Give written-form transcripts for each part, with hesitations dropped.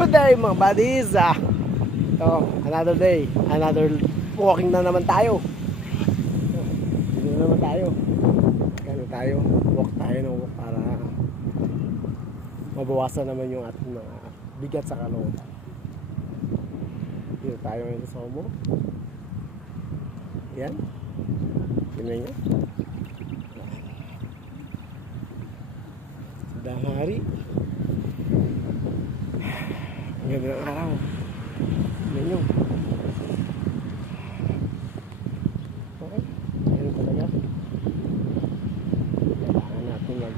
Good day mga buddies. Ito, another day, another walking na naman tayo. Dito na naman tayo. Kano tayo, walk tayo ng walk para mabawasan naman yung ating mga bigat sa kalooban. Dito tayo ngayon sa Somo. Yan. Tingnan nyo. Danghari. Ang ganda ng araw. Tingnan nyo. Okay. Ganun talaga. Kailangan natin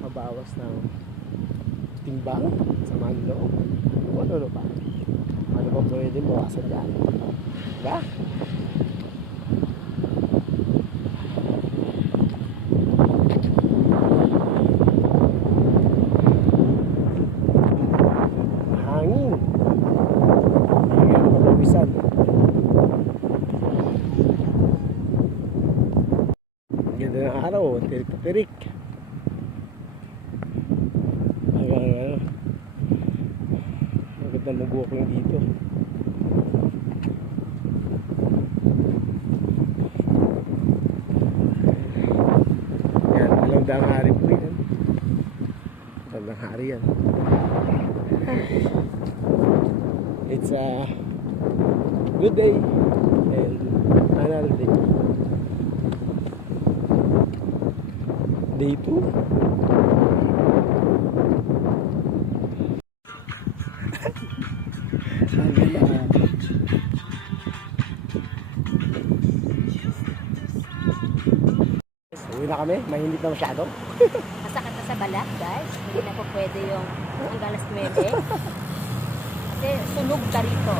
mabawas ng timbang sa manloob. Ano pa? Ano pa pwede bawasan dyan? Diba? Hangin. Hangin ang mapawisan. Ang ganda ng araw. Tirik na tirik. Ang ganda ng walking dito. Yan, alam danghari po yan. Alam danghari yan. It's a good day and another day. Day 2. Uwi na kami, mahinit na masyado. Masakit na sa balat, guys. Hindi na po pwede yung hanggang alas 9. Kasi sunog ka rito.